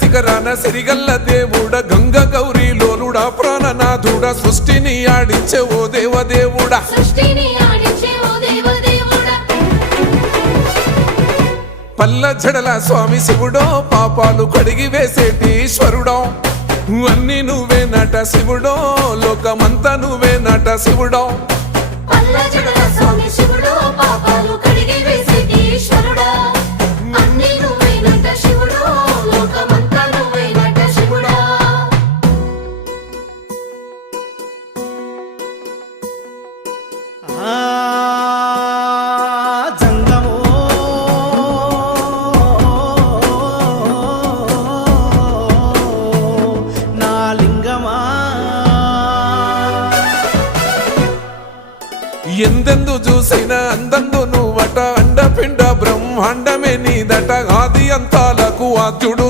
శిఖరాన సిరిగల్ల దేవుడ గంగ గౌరీ లోలుడా ప్రాణనాథుడా సృష్టిని ఆడించే ఓ దేవదేవుడా పల్ల జడల స్వామి శివుడో పాపాలు కడిగి వేసేటి ఈశ్వరుడో అన్ని నువ్వే నట శివుడో లోకమంతా నువ్వే నట శివుడో ఎందెందు చూసిన అందందు నువ్వట అండపిండ బ్రహ్మాండమే నీదట ఆది అంతాలకు ఆద్యుడు